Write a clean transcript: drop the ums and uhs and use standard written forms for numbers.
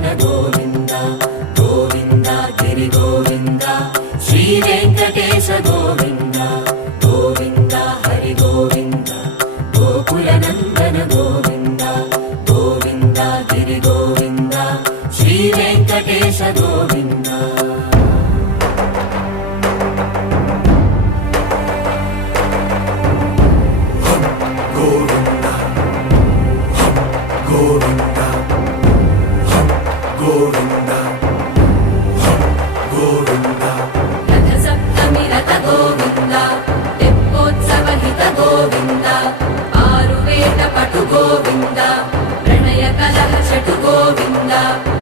Nandana Govinda Govinda Giri Govinda Shri Venkatesha Govinda Govinda Hari Govinda Gokula Nandana Govinda Govinda Giri Govinda Shri Venkatesha Govinda Govinda, Govinda.